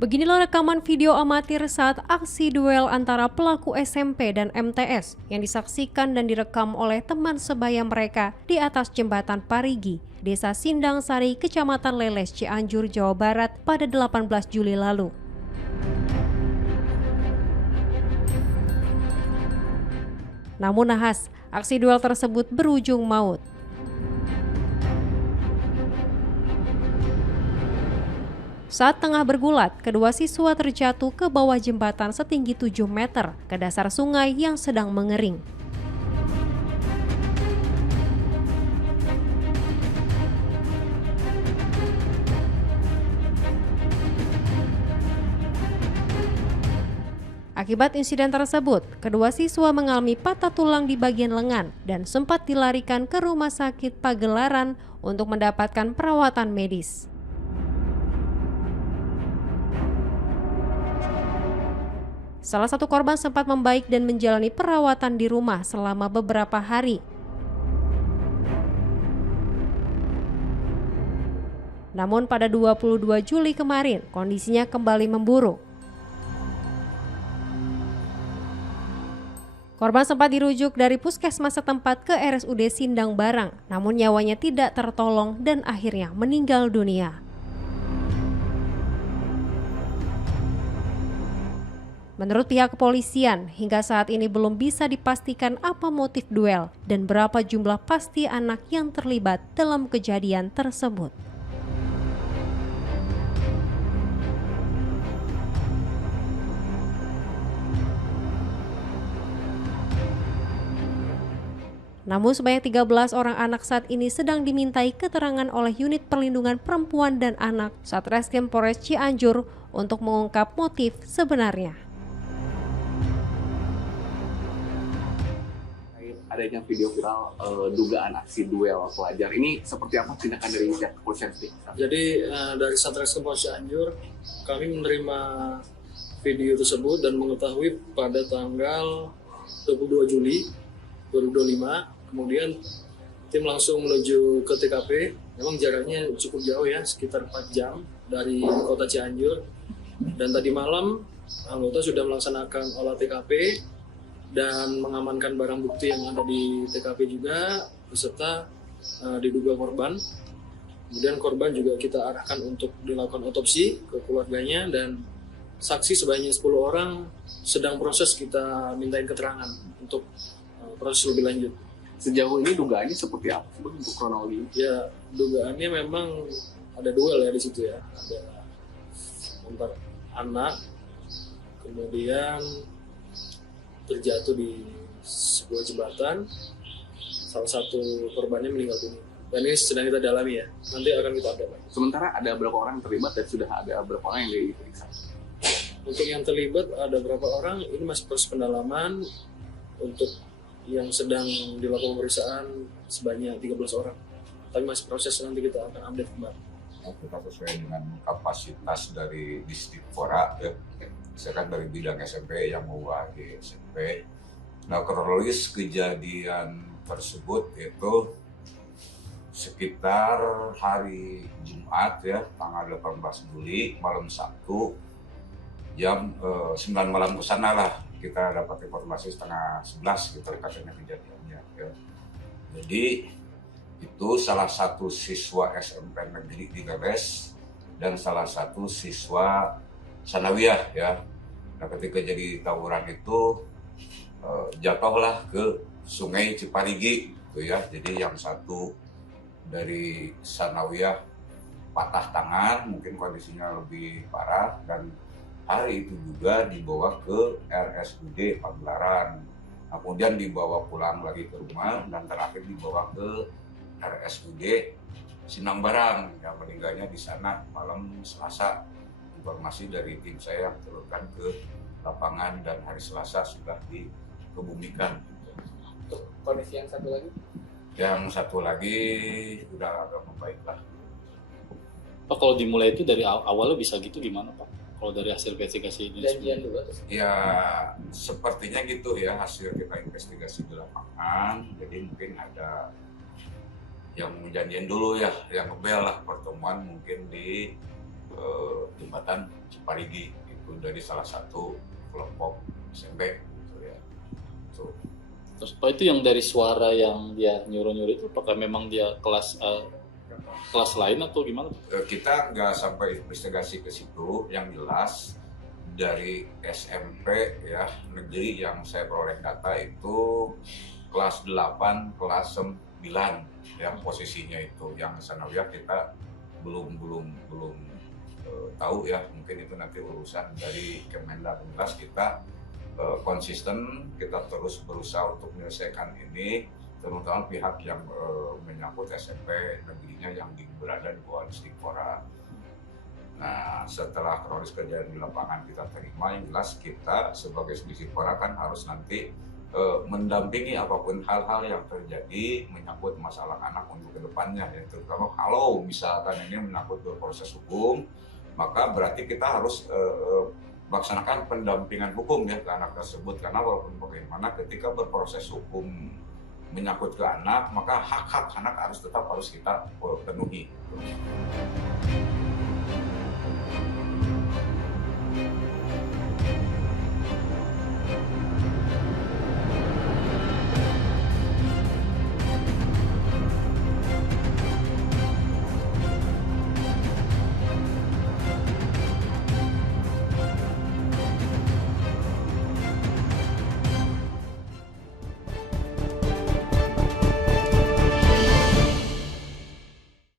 Beginilah rekaman video amatir saat aksi duel antara pelaku SMP dan MTS yang disaksikan dan direkam oleh teman sebaya mereka di atas jembatan Parigi, Desa Sindang Sari, Kecamatan Leles, Cianjur, Jawa Barat pada 18 Juli lalu. Namun nahas, aksi duel tersebut berujung maut. Saat tengah bergulat, kedua siswa terjatuh ke bawah jembatan setinggi 7 meter ke dasar sungai yang sedang mengering. Akibat insiden tersebut, kedua siswa mengalami patah tulang di bagian lengan dan sempat dilarikan ke Rumah Sakit Pagelaran untuk mendapatkan perawatan medis. Salah satu korban sempat membaik dan menjalani perawatan di rumah selama beberapa hari. Namun pada 22 Juli kemarin, kondisinya kembali memburuk. Korban sempat dirujuk dari puskesmas setempat ke RSUD Sindang Barang, namun nyawanya tidak tertolong dan akhirnya meninggal dunia. Menurut pihak kepolisian, hingga saat ini belum bisa dipastikan apa motif duel dan berapa jumlah pasti anak yang terlibat dalam kejadian tersebut. Namun sebanyak 13 orang anak saat ini sedang dimintai keterangan oleh Unit Perlindungan Perempuan dan Anak Satreskrim Polres Cianjur untuk mengungkap motif sebenarnya. Adanya video viral dugaan aksi duel pelajar ini seperti apa tindakan dari pihak kepolisian? Jadi dari Satreskrim Polres Cianjur kami menerima video tersebut dan mengetahui pada tanggal 22 Juli 2025. Kemudian tim langsung menuju ke TKP. Memang jaraknya cukup jauh ya, sekitar 4 jam dari kota Cianjur. Dan tadi malam anggota sudah melaksanakan olah TKP dan mengamankan barang bukti yang ada di TKP juga beserta diduga korban. Kemudian korban juga kita arahkan untuk dilakukan otopsi ke keluarganya dan saksi sebanyak 10 orang sedang proses kita mintain keterangan untuk proses lebih lanjut. Sejauh ini dugaannya seperti apa untuk kronologi? Ya, dugaannya memang ada duel ya di situ ya. Ada antar anak, kemudian terjatuh di sebuah jembatan, salah satu korbannya meninggal dunia. Dan ini sedang kita dalami ya, nanti akan kita update lagi. Sementara ada berapa orang yang terlibat dan sudah ada berapa orang yang diperiksa? Untuk yang terlibat ada berapa orang, ini masih proses pendalaman. Untuk yang sedang dilakukan pemeriksaan sebanyak 13 orang. Tapi masih proses, nanti kita akan update kembali. Kita sesuai dengan kapasitas dari Disdikpora ya. Saya kan dari bidang SMP yang mewakili SMP. Nah, kronologis kejadian tersebut itu sekitar hari Jumat ya, tanggal 18 Juli, malam Sabtu, jam 9 malam ke sana lah. Kita dapat informasi setengah 11 gitu katanya kejadiannya ya. Jadi itu salah satu siswa SMP negeri di Leles dan salah satu siswa sanawiyah ya. Nah, ketika jadi tawuran itu jatuhlah ke Sungai Ciparigi gitu ya. Jadi yang satu dari sanawiyah patah tangan, mungkin kondisinya lebih parah, dan hari itu juga dibawa ke RSUD Pagelaran. Nah, kemudian dibawa pulang lagi ke rumah dan terakhir dibawa ke RSUD Sindang Barang. Yang meninggalnya di sana malam Selasa. Informasi dari tim saya yang turunkan ke lapangan dan hari Selasa sudah dikebumikan. Untuk kondisi yang satu lagi? Yang satu lagi sudah agak membaik lah. Pak, kalau dimulai itu dari awalnya bisa gitu gimana Pak? Kalau dari hasil investigasi ini? Janjian dulu atau? Ya sepertinya gitu ya, hasil kita investigasi di lapangan. Jadi mungkin ada yang janjian dulu ya, yang ngebel lah pertemuan mungkin di jembatan Ciparigi itu dari salah satu kelompok SMP gitu ya. Tuh. Terus apa itu yang dari suara yang dia nyuruh-nyuruh itu apakah memang dia kelas lain atau gimana? Kita nggak sampai investigasi ke situ, yang jelas dari SMP ya negeri yang saya peroleh data itu kelas 8, kelas 9 yang posisinya itu, yang sanawiyah kita belum tahu ya, mungkin itu nanti urusan dari Kemendak. Jelas kita konsisten, kita terus berusaha untuk menyelesaikan ini, terutama pihak yang menyangkut SMP negerinya yang berada di bawah Disdikpora. Nah, setelah kronis kejadian di lapangan kita terima, yang jelas kita sebagai Disdikpora kan harus nanti mendampingi apapun hal-hal yang terjadi menyangkut masalah anak untuk kedepannya, ya. Terutama kalau misalkan ini menyangkut proses hukum, maka berarti kita harus melaksanakan pendampingan hukum ya ke anak tersebut, karena walaupun bagaimana ketika berproses hukum menyangkut ke anak, maka hak-hak anak harus tetap kita penuhi.